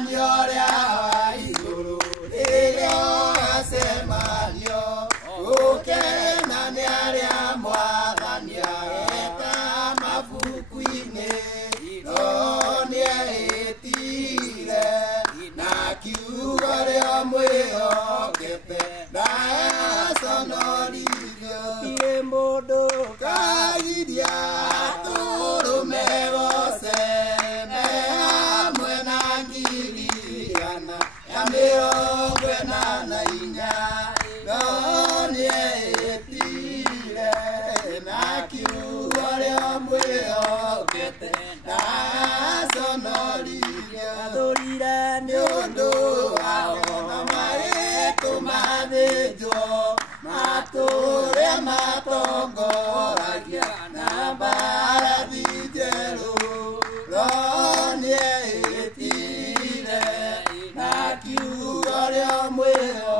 Nyoria wa iguru Ilio asemanio Ukena ni aria mwathania Eta mafuku-ini Noni etire Na kiugo rio mwihokete Na sonorire Tire mundu kagiria Turume gose na inya Noni etire Na kiugo rio mwihokete Na sonorire Athurire ni undu wao Na marĩtu mathĩnjwo Matũũria matongoragia Na mbarathi njerũ Noni etire Na kiugo rio mwihokete